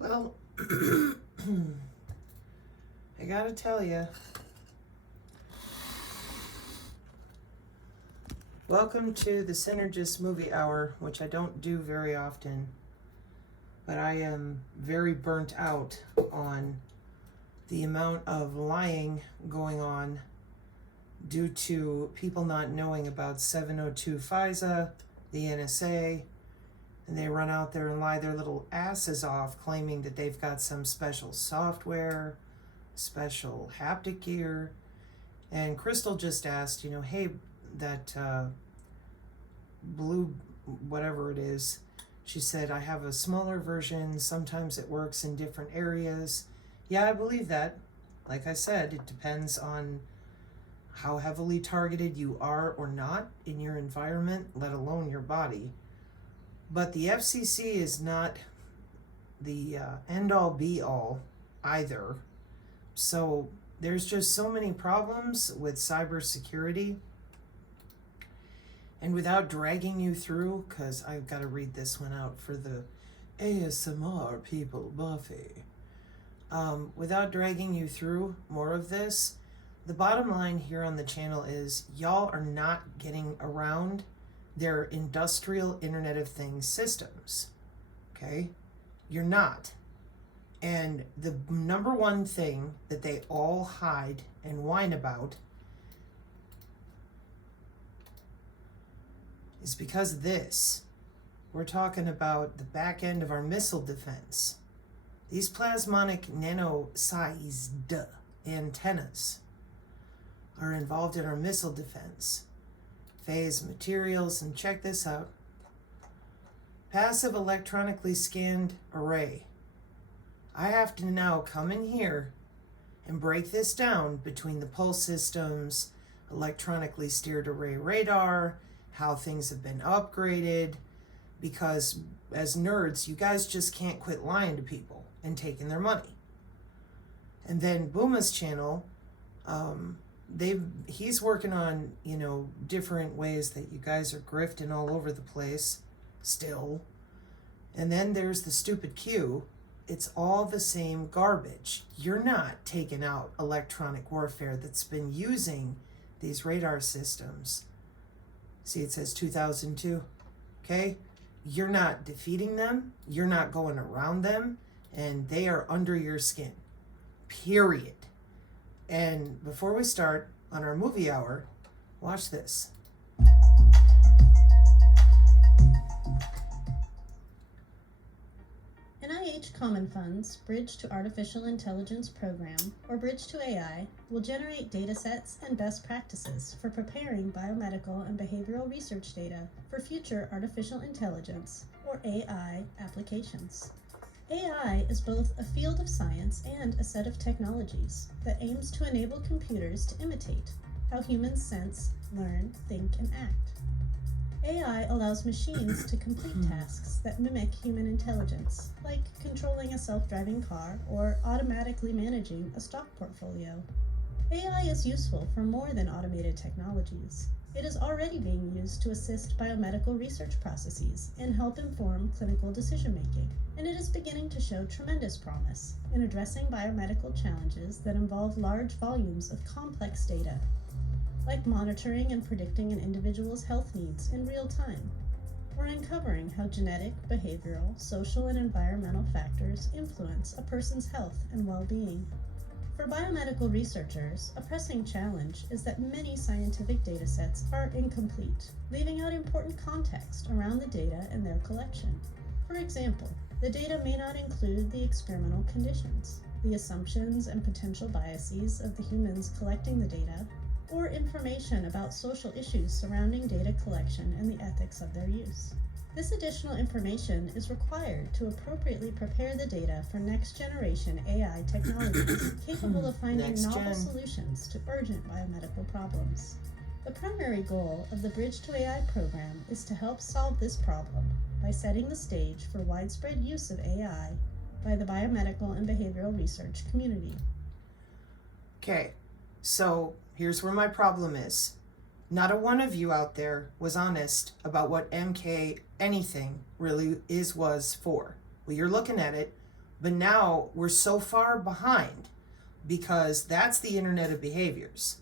Well, I gotta tell you, welcome to the Psinergist movie hour, which I don't do very often, but I am very burnt out on the amount of lying going on due to people not knowing about 702 FISA, the NSA, and they run out there and lie their little asses off claiming that they've got some special software, special haptic gear. And Crystal just asked, hey, that blue, whatever it is, she said, I have a smaller version. Sometimes it works in different areas. Yeah, I believe that. Like I said, it depends on how heavily targeted you are or not in your environment, let alone your body. But the FCC is not the end-all be-all either. So there's just so many problems with cybersecurity. And without dragging you through, because I've got to read this one out for the ASMR people, Buffy. Without dragging you through more of this, the bottom line here on the channel is y'all are not getting around their industrial Internet of Things systems, okay? You're not. And the number one thing that they all hide and whine about is because of this. We're talking about the back end of our missile defense. These plasmonic nano-sized antennas are involved in our missile defense. Phase materials, and check this out. Passive electronically scanned array. I have to now come in here and break this down between the pulse systems, electronically steered array radar, how things have been upgraded, because as nerds, you guys just can't quit lying to people and taking their money. And then Booma's channel, he's working on, different ways that you guys are grifting all over the place still. And then there's the stupid Q. It's all the same garbage. You're not taking out electronic warfare that's been using these radar systems. See, it says 2002, okay? You're not defeating them. You're not going around them, and they are under your skin, period. And before we start on our movie hour, watch this. NIH Common Fund's Bridge to Artificial Intelligence program, or Bridge to AI, will generate datasets and best practices for preparing biomedical and behavioral research data for future artificial intelligence, or AI, applications. AI is both a field of science and a set of technologies that aims to enable computers to imitate how humans sense, learn, think, and act. AI allows machines to complete tasks that mimic human intelligence, like controlling a self-driving car or automatically managing a stock portfolio. AI is useful for more than automated technologies. It is already being used to assist biomedical research processes and help inform clinical decision-making, and it is beginning to show tremendous promise in addressing biomedical challenges that involve large volumes of complex data, like monitoring and predicting an individual's health needs in real time, or uncovering how genetic, behavioral, social, and environmental factors influence a person's health and well-being. For biomedical researchers, a pressing challenge is that many scientific datasets are incomplete, leaving out important context around the data and their collection. For example, the data may not include the experimental conditions, the assumptions and potential biases of the humans collecting the data, or information about social issues surrounding data collection and the ethics of their use. This additional information is required to appropriately prepare the data for next-generation AI technologies capable of finding novel solutions to urgent biomedical problems. The primary goal of the Bridge to AI program is to help solve this problem by setting the stage for widespread use of AI by the biomedical and behavioral research community. Okay, so here's where my problem is. Not a one of you out there was honest about what MK anything really was for. Well, you're looking at it But now we're so far behind because that's the Internet of Behaviors.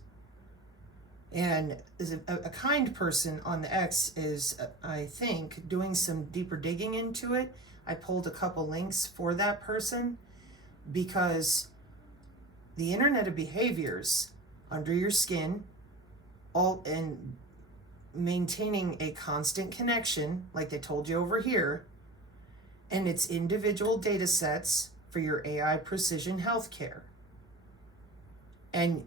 And a kind person on the X is, I think, doing some deeper digging into it. I pulled a couple links for that person because the Internet of Behaviors under your skin, all and maintaining a constant connection, like they told you over here, and it's individual data sets for your AI precision healthcare. And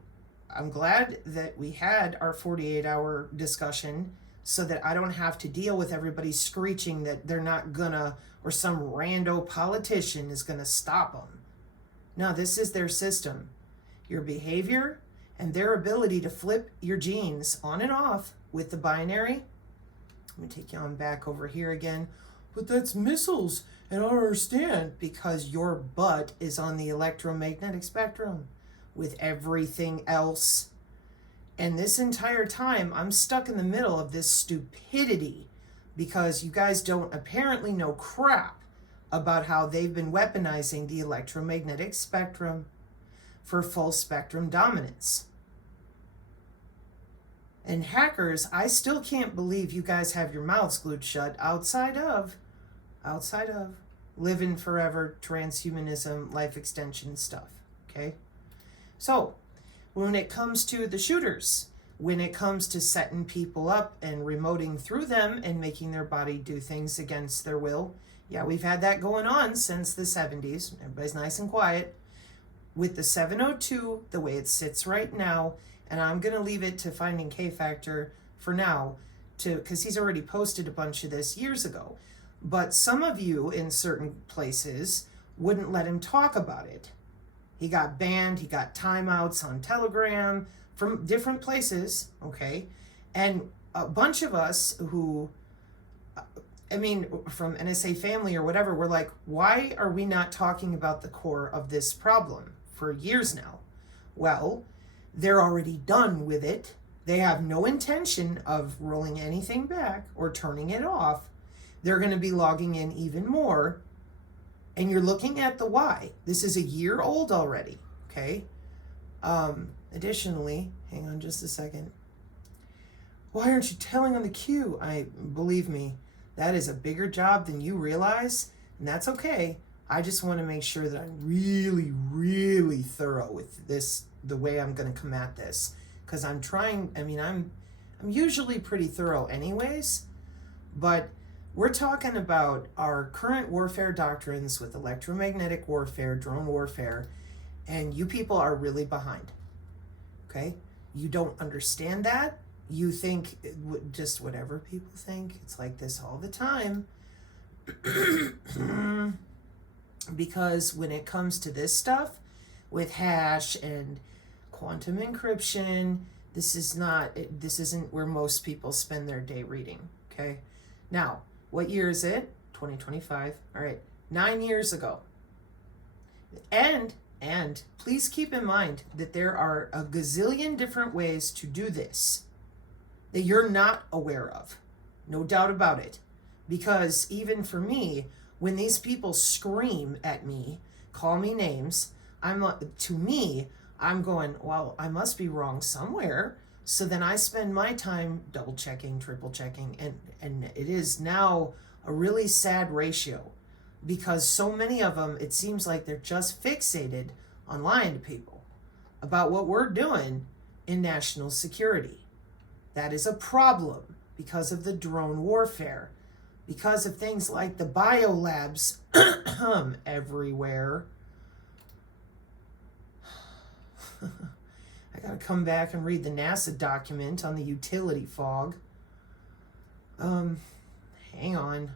I'm glad that we had our 48-hour discussion so that I don't have to deal with everybody screeching that they're not gonna, or some rando politician is gonna stop them. No, this is their system. Your behavior and their ability to flip your genes on and off with the binary. Let me take you on back over here again. But that's missiles, and I don't understand, because your butt is on the electromagnetic spectrum with everything else. And this entire time, I'm stuck in the middle of this stupidity because you guys don't apparently know crap about how they've been weaponizing the electromagnetic spectrum for full spectrum dominance. And hackers, I still can't believe you guys have your mouths glued shut outside of living forever, transhumanism, life extension stuff, okay? So, when it comes to the shooters, when it comes to setting people up and remoting through them and making their body do things against their will, yeah, we've had that going on since the 70s. Everybody's nice and quiet. With the 702, the way it sits right now, and I'm going to leave it to Finding K-Factor for now, because he's already posted a bunch of this years ago. But some of you in certain places wouldn't let him talk about it. He got banned, he got timeouts on Telegram from different places, okay? And a bunch of us who, from NSA family or whatever, we're like, why are we not talking about the core of this problem for years now? Well, they're already done with it. They have no intention of rolling anything back or turning it off. They're going to be logging in even more. And you're looking at the why. This is a year old already, okay? Additionally, hang on just a second. Why aren't you telling on the queue? Believe me, that is a bigger job than you realize, and that's okay. I just want to make sure that I'm really, really thorough with this, the way I'm going to come at this, because I'm usually pretty thorough anyways, but we're talking about our current warfare doctrines with electromagnetic warfare, drone warfare, and you people are really behind, okay? You don't understand that. You think just whatever people think. It's like this all the time. Because when it comes to this stuff with hash and quantum encryption, this isn't where most people spend their day reading, okay? Now, what year is it? 2025. All right, 9 years ago. And please keep in mind that there are a gazillion different ways to do this that you're not aware of. No doubt about it. Because even for me, when these people scream at me, call me names, I'm going, well, I must be wrong somewhere. So then I spend my time double checking, triple checking, and it is now a really sad ratio because so many of them, it seems like they're just fixated on lying to people about what we're doing in national security. That is a problem because of the drone warfare, because of things like the biolabs everywhere. I gotta come back and read the NASA document on the utility fog. Hang on.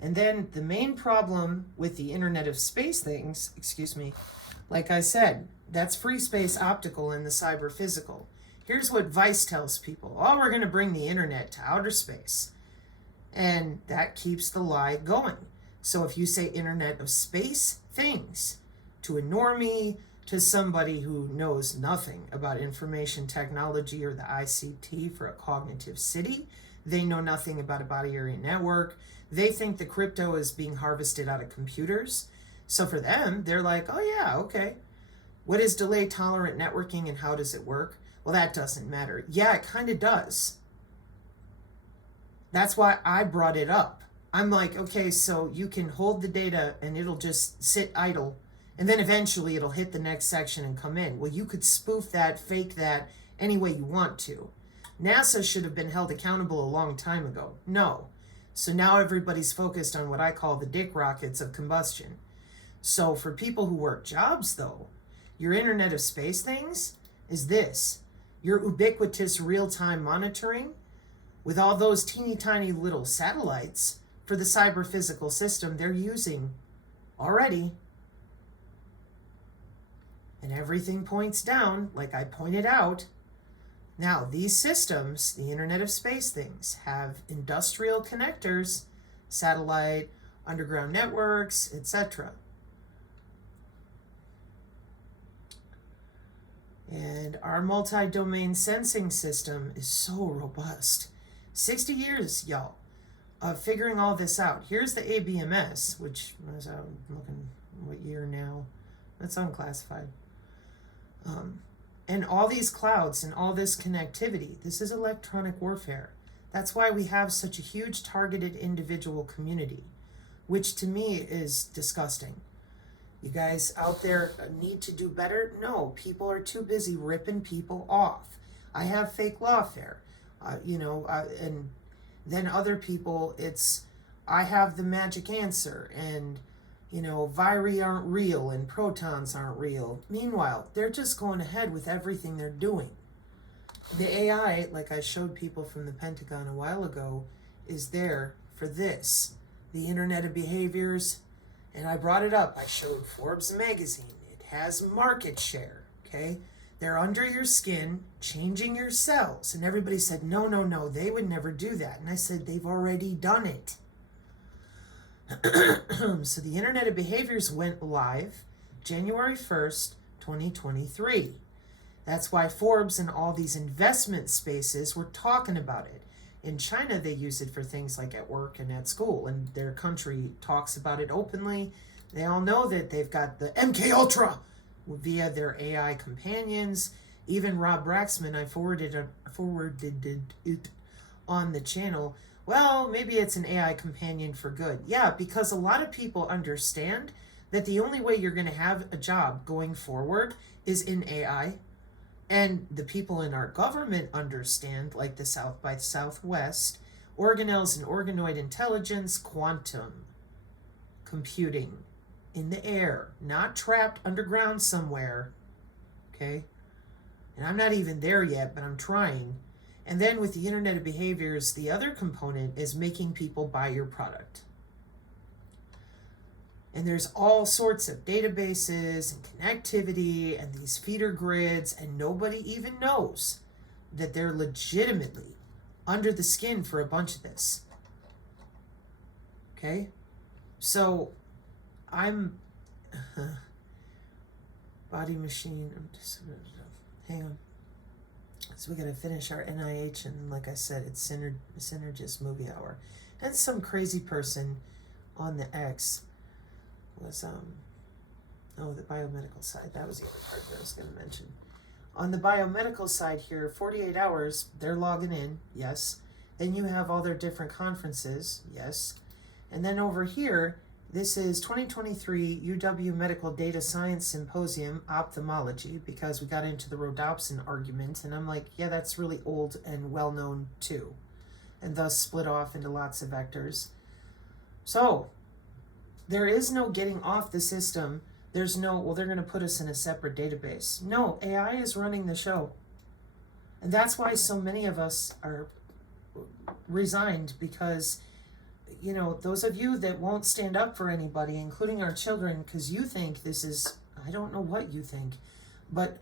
And then the main problem with the Internet of Space things, like I said, that's free space optical and the cyber physical. Here's what Vice tells people. Oh, we're going to bring the internet to outer space. And that keeps the lie going. So if you say Internet of Space things to a normie, to somebody who knows nothing about information technology or the ICT for a cognitive city, they know nothing about a body area network, They think the crypto is being harvested out of computers. So for them, they're like, oh yeah, okay. What is delay tolerant networking and how does it work? Well, that doesn't matter. Yeah, it kind of does. That's why I brought it up. I'm like, okay, so you can hold the data and it'll just sit idle. And then eventually it'll hit the next section and come in. Well, you could spoof that, fake that, any way you want to. NASA should have been held accountable a long time ago. No. So now everybody's focused on what I call the dick rockets of combustion. So for people who work jobs, though, your Internet of Space things is this. Your ubiquitous real-time monitoring with all those teeny tiny little satellites for the cyber physical system they're using already. And everything points down, like I pointed out. Now, these systems, the Internet of Space things, have industrial connectors, satellite, underground networks, etc. And our multi-domain sensing system is so robust. 60 years, y'all, of figuring all this out. Here's the ABMS, which was I'm looking what year now. That's unclassified. And all these clouds and all this connectivity. This is electronic warfare. That's why we have such a huge targeted individual community, which to me is disgusting. You guys out there need to do better? No, people are too busy ripping people off. I have fake lawfare, and then other people, it's, I have the magic answer, and, viri aren't real and protons aren't real. Meanwhile, they're just going ahead with everything they're doing. The AI, like I showed people from the Pentagon a while ago, is there for this. The Internet of Behaviors. And I brought it up. I showed Forbes magazine. It has market share, okay? They're under your skin, changing your cells. And everybody said, no, they would never do that. And I said, they've already done it. So the Internet of Behaviors went live January 1st, 2023. That's why Forbes and all these investment spaces were talking about it. In China, they use it for things like at work and at school, and their country talks about it openly. They all know that they've got the MK Ultra via their AI companions. Even Rob Braxman, I forwarded it on the channel. Well, maybe it's an AI companion for good. Yeah, because a lot of people understand that the only way you're going to have a job going forward is in AI. And the people in our government understand, like the South by Southwest, organelles and organoid intelligence, quantum computing in the air, not trapped underground somewhere, okay? And I'm not even there yet, but I'm trying. And then with the Internet of Behaviors, the other component is making people buy your product. And there's all sorts of databases and connectivity and these feeder grids, and nobody even knows that they're legitimately under the skin for a bunch of this. Okay? So I'm body machine. I'm just hang on. So we gotta finish our NIH, and like I said, it's Psinergist movie hour. And some crazy person on the X was the biomedical side. That was the other part that I was going to mention. On the biomedical side here, 48 hours, they're logging in, yes. Then you have all their different conferences, yes. And then over here, this is 2023 UW Medical Data Science Symposium Ophthalmology, because we got into the rhodopsin argument, and I'm like, yeah, that's really old and well known too, and thus split off into lots of vectors. So there is no getting off the system. There's no, well, they're going to put us in a separate database. No, AI is running the show. And that's why so many of us are resigned, because, those of you that won't stand up for anybody, including our children, because you think this is, I don't know what you think, but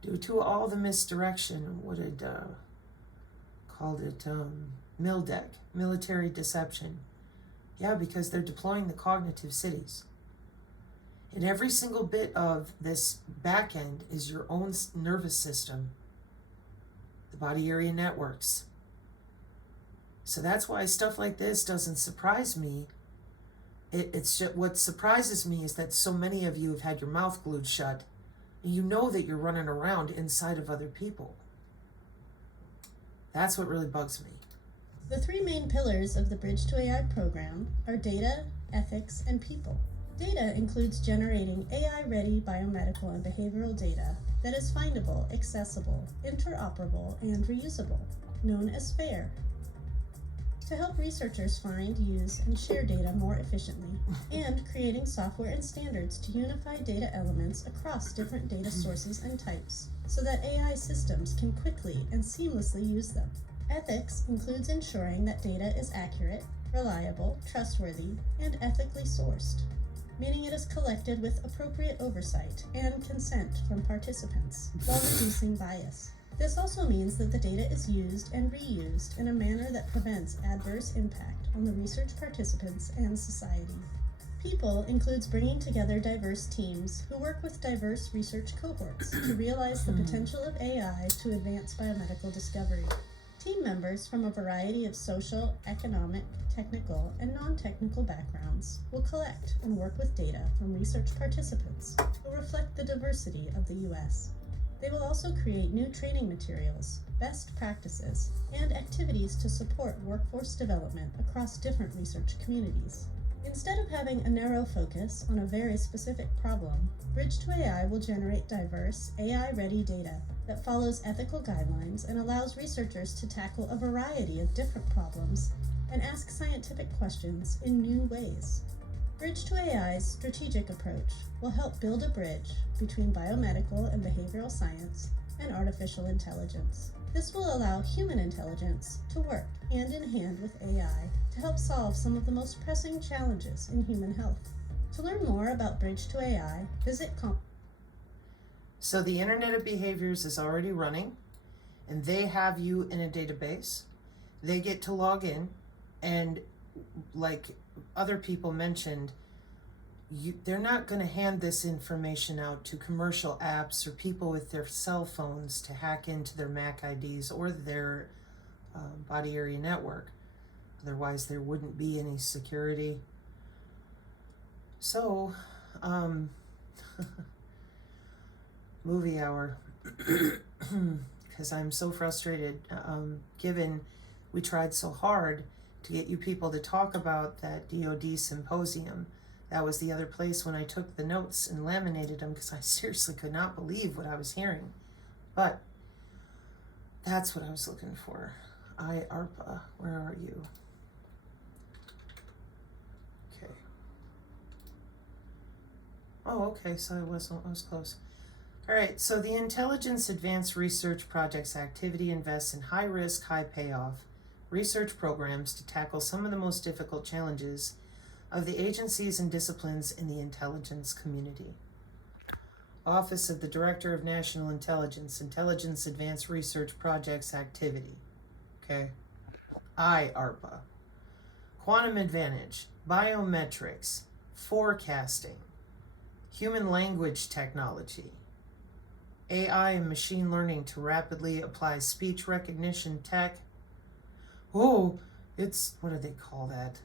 due to all the misdirection, what did, called it, MILDEC, military deception. Yeah, because they're deploying the cognitive cities. And every single bit of this back end is your own nervous system, the body area networks. So that's why stuff like this doesn't surprise me. It's just, what surprises me is that so many of you have had your mouth glued shut. And you know that you're running around inside of other people. That's what really bugs me. The three main pillars of the Bridge to AI program are data, ethics, and people. Data includes generating AI-ready biomedical and behavioral data that is findable, accessible, interoperable, and reusable, known as FAIR, to help researchers find, use, and share data more efficiently, and creating software and standards to unify data elements across different data sources and types, so that AI systems can quickly and seamlessly use them. Ethics includes ensuring that data is accurate, reliable, trustworthy, and ethically sourced, meaning it is collected with appropriate oversight and consent from participants, while reducing bias. This also means that the data is used and reused in a manner that prevents adverse impact on the research participants and society. People includes bringing together diverse teams who work with diverse research cohorts to realize the potential of AI to advance biomedical discovery. Team members from a variety of social, economic, technical, and non-technical backgrounds will collect and work with data from research participants who reflect the diversity of the U.S. They will also create new training materials, best practices, and activities to support workforce development across different research communities. Instead of having a narrow focus on a very specific problem, Bridge to AI will generate diverse, AI-ready data that follows ethical guidelines and allows researchers to tackle a variety of different problems and ask scientific questions in new ways. Bridge to AI's strategic approach will help build a bridge between biomedical and behavioral science and artificial intelligence. This will allow human intelligence to work hand in hand with AI to help solve some of the most pressing challenges in human health. To learn more about Bridge to AI, visit So the Internet of Behaviors is already running, and they have you in a database. They get to log in, and like other people mentioned, they're not going to hand this information out to commercial apps or people with their cell phones to hack into their Mac IDs or their body area network. Otherwise, there wouldn't be any security. So, movie hour, because I'm so frustrated, given we tried so hard to get you people to talk about that DoD symposium. That was the other place when I took the notes and laminated them, because I seriously could not believe what I was hearing. But that's what I was looking for. ARPA, where are you? Okay. Oh, okay, so I was close. All right, so the Intelligence Advanced Research Projects activity invests in high-risk, high-payoff research programs to tackle some of the most difficult challenges of the agencies and disciplines in the intelligence community. Office of the Director of National Intelligence, Intelligence Advanced Research Projects Activity. Okay. ARPA. Quantum Advantage, Biometrics, Forecasting, Human Language Technology, AI and Machine Learning to rapidly apply speech recognition tech. Oh, it's, what do they call that?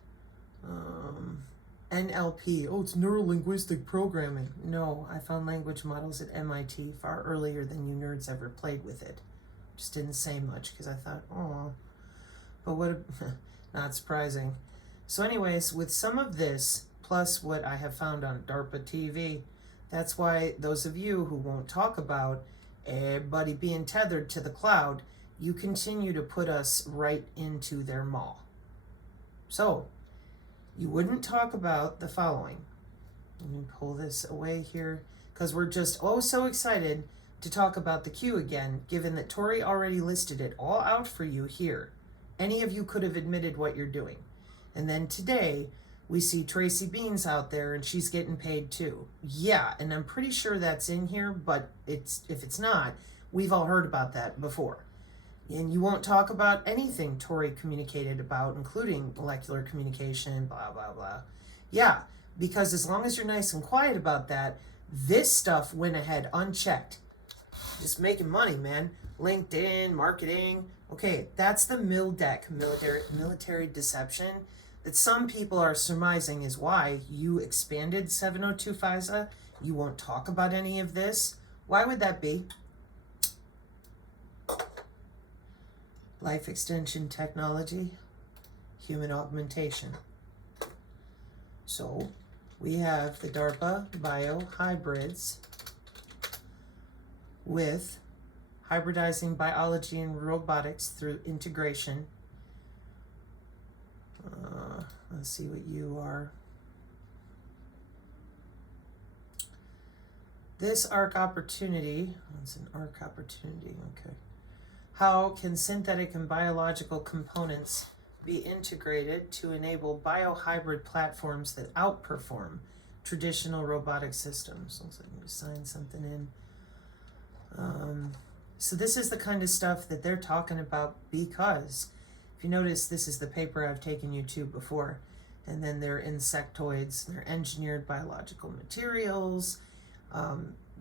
NLP. Oh, it's neuro-linguistic programming. No, I found language models at MIT far earlier than you nerds ever played with it. Just didn't say much because I thought, oh, but what, not surprising. So anyways, with some of this, plus what I have found on DARPA TV, that's why those of you who won't talk about everybody being tethered to the cloud, you continue to put us right into their maw. So, you wouldn't talk about the following. Let me pull this away here, because we're just so excited to talk about the queue again, given that Tori already listed it all out for you here. Any of you could have admitted what you're doing. And then today, we see Tracy Beans out there, and she's getting paid too. Yeah, and I'm pretty sure that's in here, but if it's not, we've all heard about that before. And you won't talk about anything Tori communicated about, including molecular communication, blah, blah, blah. Yeah, because as long as you're nice and quiet about that, this stuff went ahead unchecked. Just making money, man. LinkedIn, marketing. Okay, that's the MILDEC, military deception, that some people are surmising is why you expanded 702 FISA. You won't talk about any of this. Why would that be? Life extension technology, human augmentation. So we have the DARPA biohybrids with hybridizing biology and robotics through integration. Let's see what you are. This ARC opportunity, it's an ARC opportunity, okay. How can synthetic and biological components be integrated to enable biohybrid platforms that outperform traditional robotic systems? Looks like we signed something in. So this is the kind of stuff that they're talking about, because if you notice, this is the paper I've taken you to before, and then they're insectoids, they're engineered biological materials,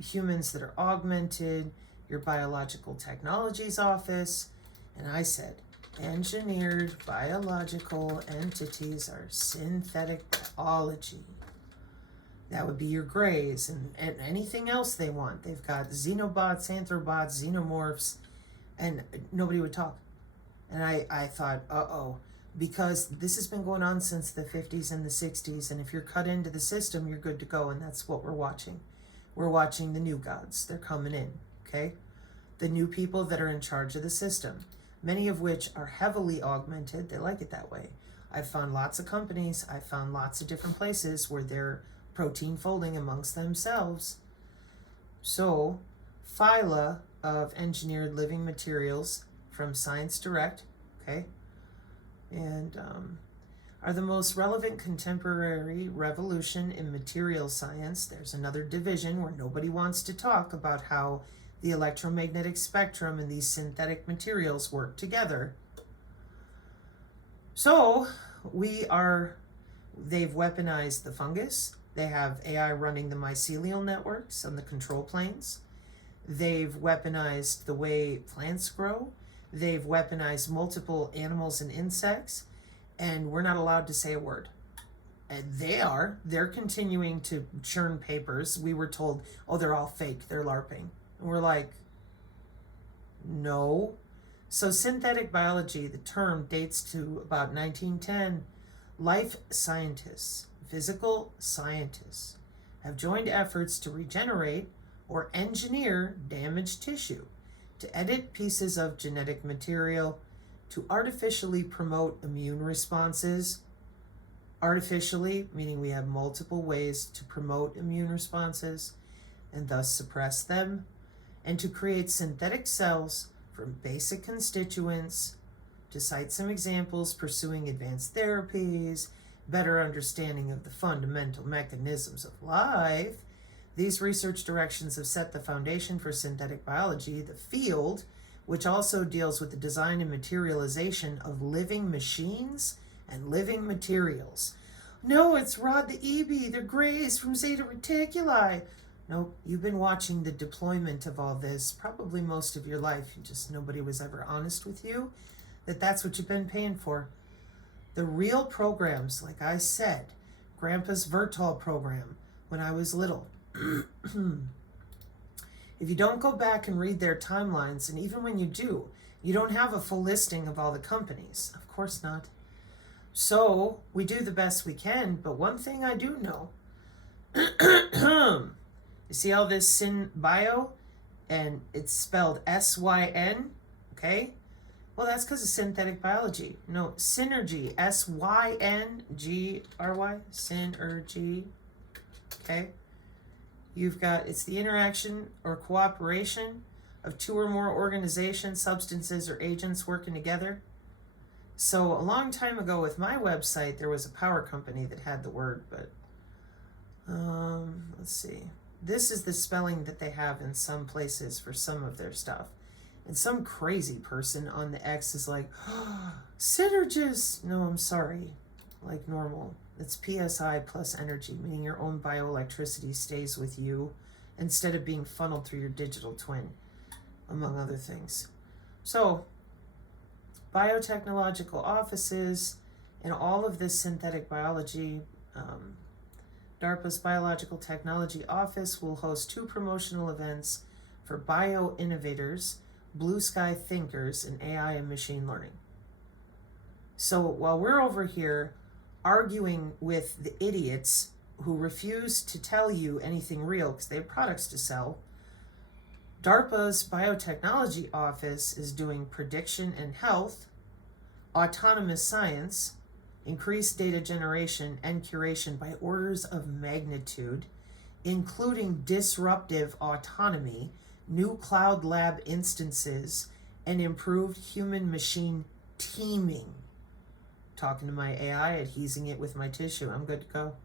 humans that are augmented, your biological technologies office, and I said, engineered biological entities are synthetic biology. That would be your grays and anything else they want. They've got xenobots, anthrobots, xenomorphs, and nobody would talk. And I thought, because this has been going on since the 50s and the 60s, and if you're cut into the system, you're good to go, and that's what we're watching. We're watching the new gods. They're coming in, okay? The new people that are in charge of the system, many of which are heavily augmented. They like it that way. I've found lots of companies, I've found lots of different places where they're protein folding amongst themselves. So, phyla of engineered living materials from Science Direct, okay, and are the most relevant contemporary revolution in material science. There's another division where nobody wants to talk about how the electromagnetic spectrum and these synthetic materials work together. So they've weaponized the fungus. They have AI running the mycelial networks on the control planes. They've weaponized the way plants grow. They've weaponized multiple animals and insects, and we're not allowed to say a word. And they're continuing to churn papers. We were told, oh, they're all fake, they're LARPing. And we're like, no. So synthetic biology, the term dates to about 1910. Life scientists, physical scientists, have joined efforts to regenerate or engineer damaged tissue, to edit pieces of genetic material, to artificially promote immune responses. Artificially, meaning we have multiple ways to promote immune responses and thus suppress them, and to create synthetic cells from basic constituents. To cite some examples, pursuing advanced therapies, better understanding of the fundamental mechanisms of life. These research directions have set the foundation for synthetic biology, the field, which also deals with the design and materialization of living machines and living materials. No, it's Rod the EB, they're grays from Zeta Reticuli. Nope, you've been watching the deployment of all this probably most of your life. Just nobody was ever honest with you that that's what you've been paying for. The real programs, like I said, Grandpa's Vertol program when I was little. If you don't go back and read their timelines, and even when you do, you don't have a full listing of all the companies. Of course not. So we do the best we can, but one thing I do know, you see all this Syn Bio, and it's spelled S-Y-N, okay? Well, that's because of synthetic biology. No, Synergy, S-Y-N-G-R-Y, Synergy, okay? You've got, it's the interaction or cooperation of two or more organizations, substances, or agents working together. So a long time ago with my website, there was a power company that had the word, but let's see. This is the spelling that they have in some places for some of their stuff. And some crazy person on the X is like, oh, Psinergist. No, I'm sorry. Like normal. It's PSI plus energy, meaning your own bioelectricity stays with you instead of being funneled through your digital twin. among other things. So, biotechnological offices and all of this synthetic biology, DARPA's Biological Technology Office will host 2 promotional events for bio-innovators, blue sky thinkers, and AI and machine learning. So while we're over here arguing with the idiots who refuse to tell you anything real because they have products to sell, DARPA's Biotechnology Office is doing prediction and health, autonomous science, increased data generation and curation by orders of magnitude, including disruptive autonomy, new cloud lab instances, and improved human-machine teaming. Talking to my AI, adhesing it with my tissue, I'm good to go.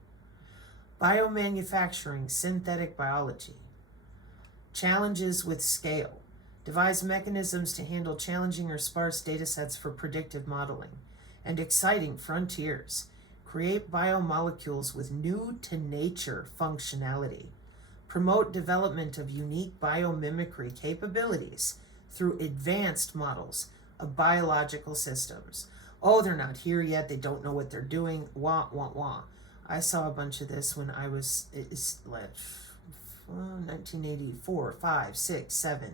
Biomanufacturing, synthetic biology. Challenges with scale. Devise mechanisms to handle challenging or sparse data sets for predictive modeling. And exciting frontiers. Create biomolecules with new-to-nature functionality. Promote development of unique biomimicry capabilities through advanced models of biological systems. Oh, they're not here yet. They don't know what they're doing. Wah, wah, wah. I saw a bunch of this when I was 1984, 5, 6, 7,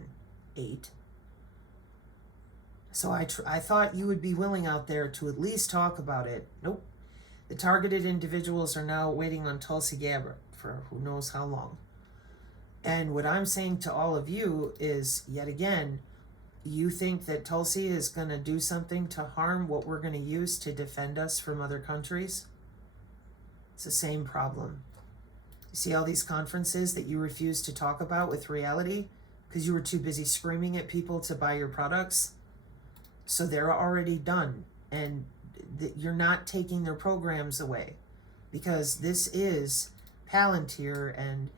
8. So I thought you would be willing out there to at least talk about it. Nope. The targeted individuals are now waiting on Tulsi Gabbard for who knows how long. And what I'm saying to all of you is, yet again, you think that Tulsi is going to do something to harm what we're going to use to defend us from other countries? It's the same problem. You see all these conferences that you refuse to talk about with reality because you were too busy screaming at people to buy your products? So they're already done, and you're not taking their programs away, because this is Palantir and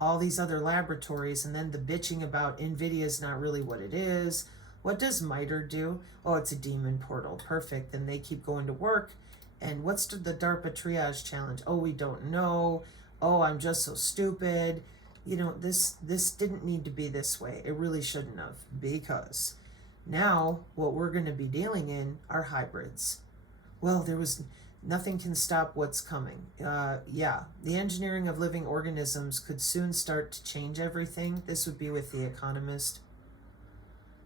all these other laboratories, and then the bitching about NVIDIA is not really what it is. What does MITRE do? Oh, it's a demon portal. Perfect. Then they keep going to work. And what's the DARPA triage challenge? Oh, we don't know. Oh, I'm just so stupid. You know, this didn't need to be this way. It really shouldn't have, because now what we're going to be dealing in are hybrids. Well, nothing can stop what's coming. The engineering of living organisms could soon start to change everything. This would be with The Economist.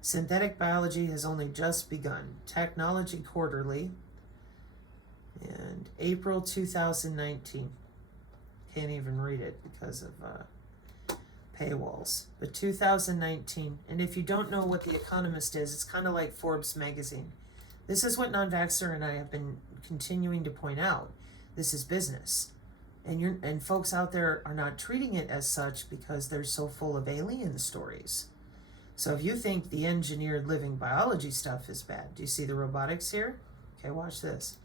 Synthetic biology has only just begun. Technology Quarterly. And April 2019. Can't even read it because of paywalls. But 2019. And if you don't know what The Economist is, it's kind of like Forbes magazine. This is what non-vaxxer and I have been continuing to point out. This is business. And folks out there are not treating it as such because they're so full of alien stories. So if you think the engineered living biology stuff is bad, do you see the robotics here? Okay, watch this.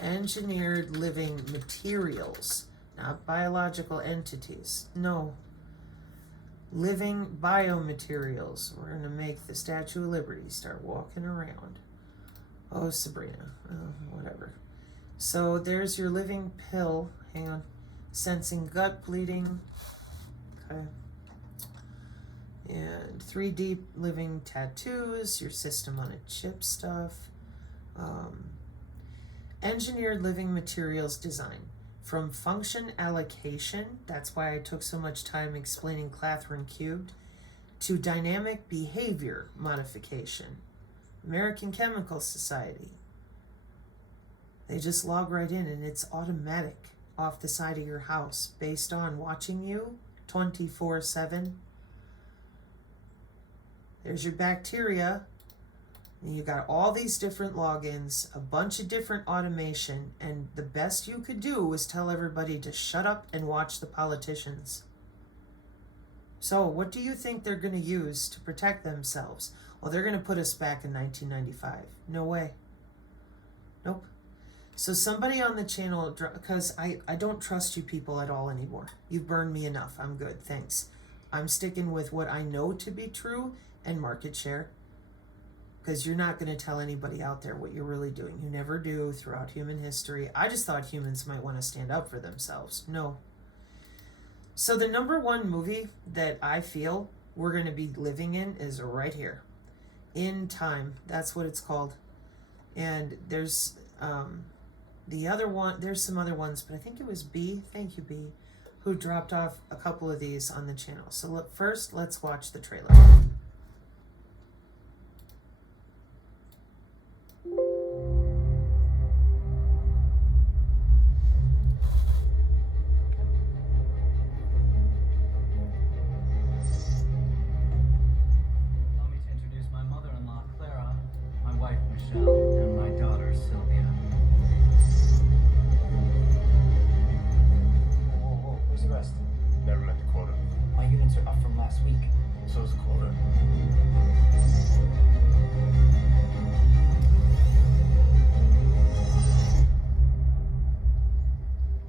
Engineered living materials, not biological entities. No. Living biomaterials. We're going to make the Statue of Liberty start walking around. Oh, Sabrina. Oh, whatever. So there's your living pill. Hang on. Sensing gut bleeding. Okay. And 3D living tattoos. Your system on a chip stuff. Engineered living materials design. From function allocation, that's why I took so much time explaining Clathrin cubed, to dynamic behavior modification. American Chemical Society. They just log right in and it's automatic off the side of your house based on watching you 24/7. There's your bacteria. And you got all these different logins, a bunch of different automation, and the best you could do was tell everybody to shut up and watch the politicians. So what do you think they're going to use to protect themselves? Well, they're going to put us back in 1995. No way. Nope. So somebody on the channel, because I don't trust you people at all anymore. You've burned me enough. I'm good. Thanks. I'm sticking with what I know to be true and market share. Because you're not going to tell anybody out there what you're really doing. You never do throughout human history. I just thought humans might want to stand up for themselves. No. So the number one movie that I feel we're going to be living in is right here. In Time. That's what it's called. And there's the other one. There's some other ones, but I think it was B. Thank you, B. Who dropped off a couple of these on the channel. So first, let's watch the trailer. And my daughter, Sylvia. Whoa, where's the rest? Never met the quota. My units are up from last week. So's the quota.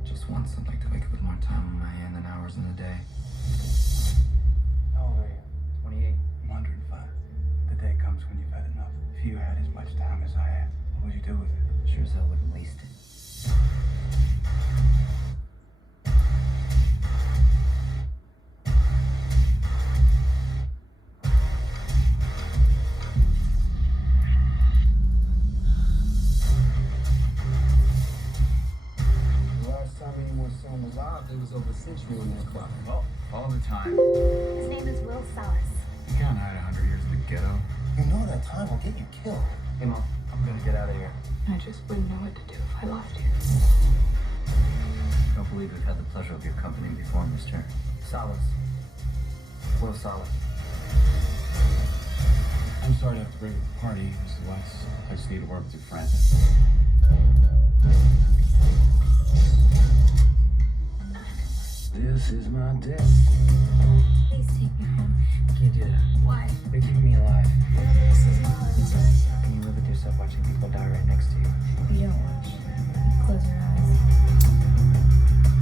Just once, I'd like to wake up with more time on my hand than hours in the day. How old are you? 28. I'm 105. The day comes when you've had enough. If you had as much time as I had, what would you do with it? Sure as hell wouldn't waste it. The last time anyone saw him alive, there was over a century on that clock. Oh, all the time. His name is Will Salas. You can't hide 100 years in the ghetto. You know that time will get you killed. Hey, Mom, I'm gonna get out of here. I just wouldn't know what to do if I left you. I don't believe we've had the pleasure of your company before, Mr. Salas. Will Salas. I'm sorry to have to break up the party, Mr. Weiss. I just need to work with your friend. This is my destiny. Please take me home. Can't do that. Why? You're keeping me alive. This is Wallace. How can you live with yourself watching people die right next to you? You don't watch. You close your eyes.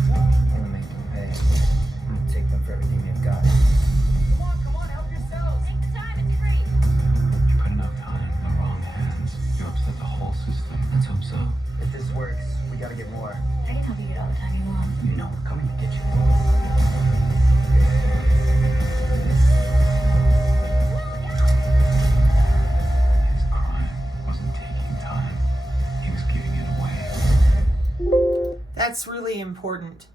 I'm gonna make them pay. I'm gonna take them for everything they've got. Come on, help yourselves. Take the time, it's free. You put enough time in the wrong hands, you upset the whole system. Let's hope so. If this works, we gotta get more. I can help you get all the time you want. You know we're coming to get you. His crime wasn't taking time. He was giving it away. That's really important.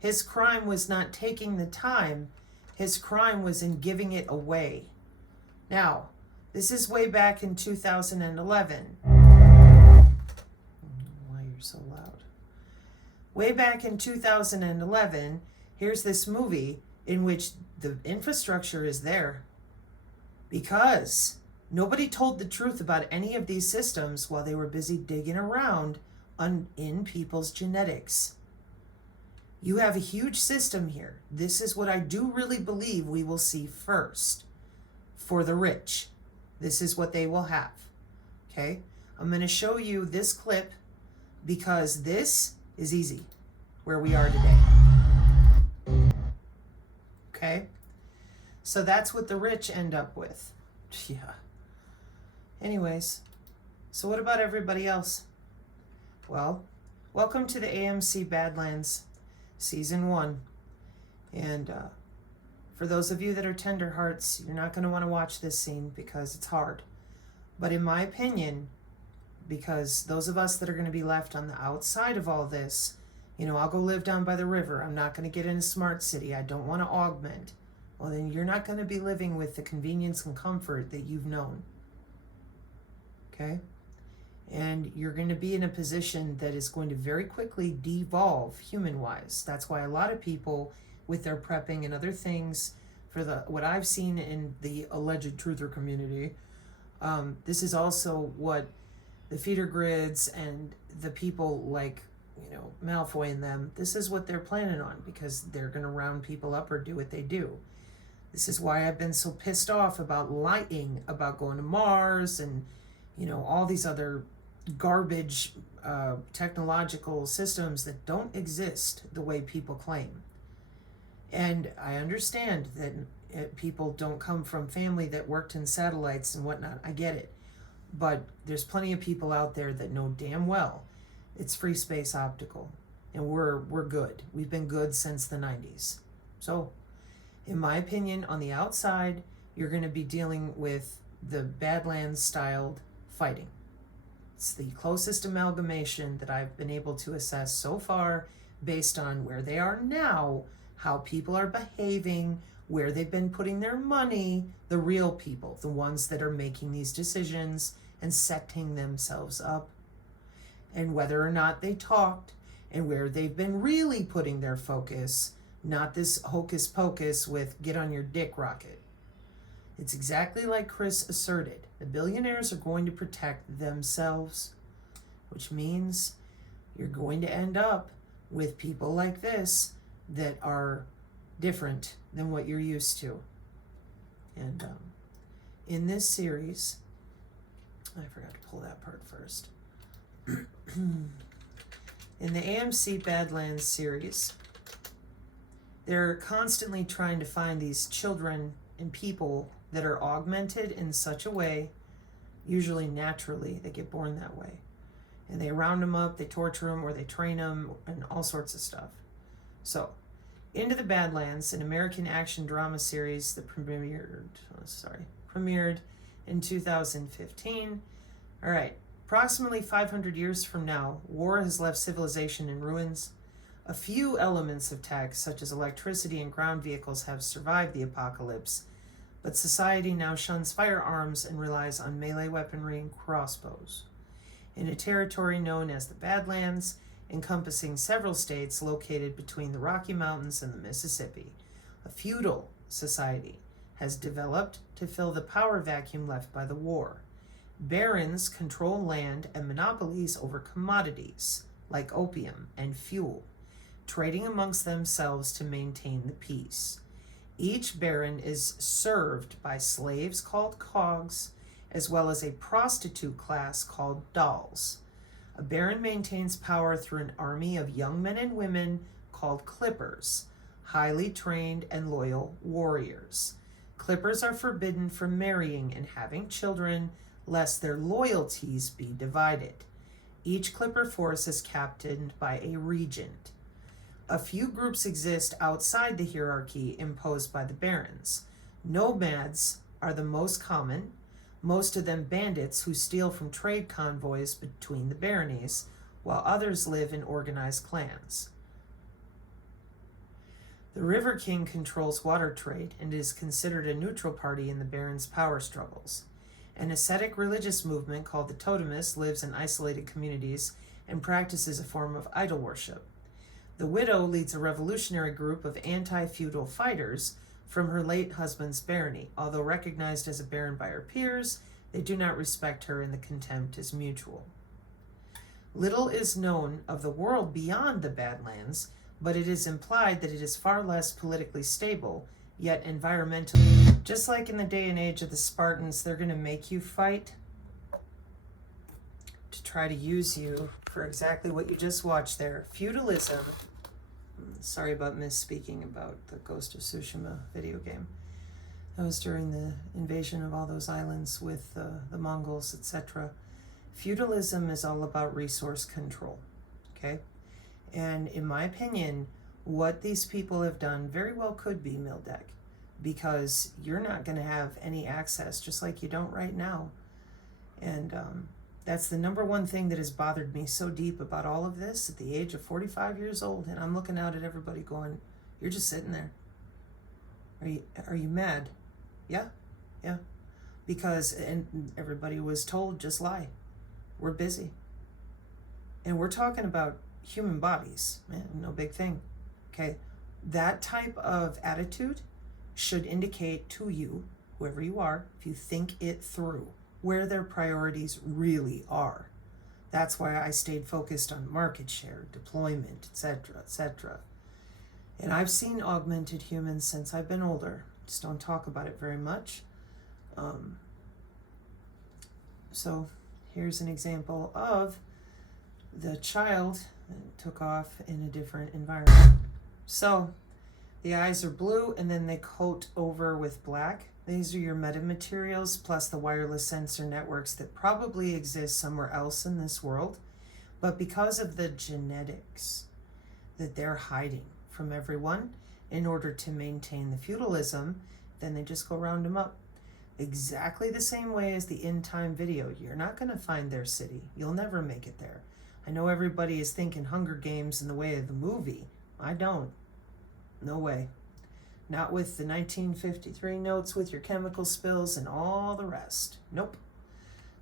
His crime was not taking the time. His crime was in giving it away. Now, this is way back in 2011. Why you're so loud. Way back in 2011, here's this movie in which the infrastructure is there because nobody told the truth about any of these systems while they were busy digging around in people's genetics. You have a huge system here. This is what I do really believe we will see first for the rich. This is what they will have. Okay? I'm going to show you this clip because this is easy where we are today. Okay? So that's what the rich end up with. Yeah. Anyways, so what about everybody else? Well, welcome to the AMC Badlands Season 1. And for those of you that are tender hearts, you're not going to want to watch this scene because it's hard. But in my opinion, because those of us that are going to be left on the outside of all this, you know, I'll go live down by the river. I'm not going to get in a smart city. I don't want to augment. Well, then you're not going to be living with the convenience and comfort that you've known. Okay? And you're going to be in a position that is going to very quickly devolve human-wise. That's why a lot of people with their prepping and other things, for what I've seen in the alleged truther community, this is also what the feeder grids and the people like, you know, Malfoy and them, this is what they're planning on because they're going to round people up or do what they do. This is why I've been so pissed off about lying about going to Mars and, you know, all these other garbage technological systems that don't exist the way people claim. And I understand that people don't come from family that worked in satellites and whatnot. I get it. But there's plenty of people out there that know damn well it's free space optical. And we're good. We've been good since the 90s. So, in my opinion, on the outside, you're going to be dealing with the Badlands styled fighting. It's the closest amalgamation that I've been able to assess so far based on where they are now, how people are behaving, where they've been putting their money, the real people, the ones that are making these decisions and setting themselves up, and whether or not they talked, and where they've been really putting their focus, not this hocus pocus with get on your dick rocket. It's exactly like Chris asserted. The billionaires are going to protect themselves, which means you're going to end up with people like this that are different than what you're used to. And in this series, I forgot to pull that part first. In the AMC Badlands series, they're constantly trying to find these children and people that are augmented in such a way, usually naturally, they get born that way. And they round them up, they torture them, or they train them, and all sorts of stuff. So, Into the Badlands, an American action drama series that premiered in 2015. All right, approximately 500 years from now, war has left civilization in ruins. A few elements of tech, such as electricity and ground vehicles, have survived the apocalypse, but society now shuns firearms and relies on melee weaponry and crossbows. In a territory known as the Badlands, encompassing several states located between the Rocky Mountains and the Mississippi, a feudal society has developed to fill the power vacuum left by the war. Barons control land and monopolies over commodities, like opium and fuel, trading amongst themselves to maintain the peace. Each baron is served by slaves called cogs, as well as a prostitute class called dolls. A baron maintains power through an army of young men and women called clippers, highly trained and loyal warriors. Clippers are forbidden from marrying and having children, lest their loyalties be divided. Each clipper force is captained by a regent. A few groups exist outside the hierarchy imposed by the barons. Nomads are the most common, most of them bandits who steal from trade convoys between the baronies, while others live in organized clans. The River King controls water trade and is considered a neutral party in the barons' power struggles. An ascetic religious movement called the Totemists lives in isolated communities and practices a form of idol worship. The widow leads a revolutionary group of anti-feudal fighters from her late husband's barony. Although recognized as a baron by her peers, they do not respect her and the contempt is mutual. Little is known of the world beyond the Badlands, but it is implied that it is far less politically stable, yet environmentally. Just like in the day and age of the Spartans, they're going to make you fight to try to use you for exactly what you just watched there. Feudalism. Sorry about misspeaking about the Ghost of Tsushima video game. That was during the invasion of all those islands with the Mongols, etc. Feudalism is all about resource control, okay? And in my opinion, what these people have done very well could be Mildek, because you're not going to have any access, just like you don't right now. And that's the number one thing that has bothered me so deep about all of this at the age of 45 years old. And I'm looking out at everybody going, you're just sitting there. Are you mad? Yeah. Because, and everybody was told, just lie. We're busy. And we're talking about human bodies, man, no big thing. Okay. That type of attitude should indicate to you, whoever you are, if you think it through, where their priorities really are. That's why I stayed focused on market share, deployment, etc. And I've seen augmented humans since I've been older. Just don't talk about it very much. So here's an example of the child that took off in a different environment. So the eyes are blue and then they coat over with black. These are your metamaterials plus the wireless sensor networks that probably exist somewhere else in this world. But because of the genetics that they're hiding from everyone, in order to maintain the feudalism, then they just go round them up. Exactly the same way as the In Time video. You're not going to find their city. You'll never make it there. I know everybody is thinking Hunger Games in the way of the movie. I don't. No way. Not with the 1953 notes with your chemical spills and all the rest. Nope.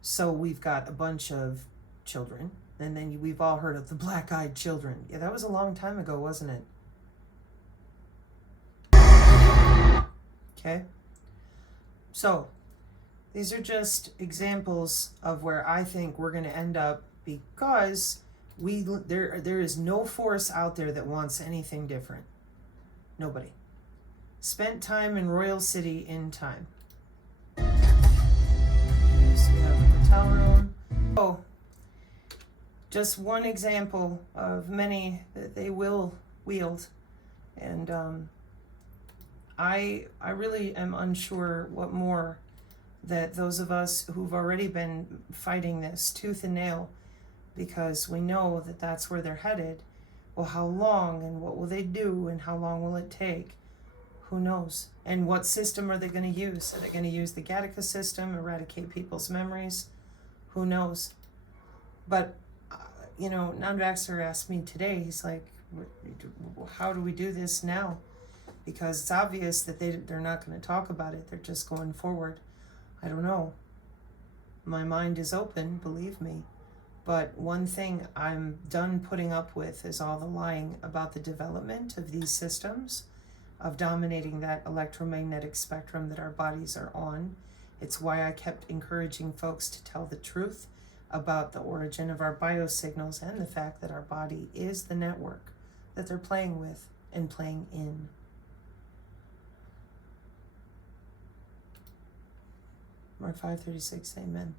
So we've got a bunch of children, and then we've all heard of the black-eyed children. Yeah, that was a long time ago, wasn't it? Okay. So these are just examples of where I think we're going to end up, because there is no force out there that wants anything different. Nobody. Spent time in Royal City in time. Okay, so we have the hotel room. Oh, just one example of many that they will wield. And I really am unsure what more that those of us who've already been fighting this tooth and nail, because we know that that's where they're headed. Well, how long, and what will they do, and how long will it take? Who knows? And what system are they going to use? Are they going to use the Gattaca system, eradicate people's memories? Who knows? But, non-vaxxer asked me today, he's like, how do we do this now? Because it's obvious that they're not going to talk about it. They're just going forward. I don't know. My mind is open, believe me. But one thing I'm done putting up with is all the lying about the development of these systems, of dominating that electromagnetic spectrum that our bodies are on. It's why I kept encouraging folks to tell the truth about the origin of our biosignals and the fact that our body is the network that they're playing with and playing in. Mark 5:36, amen.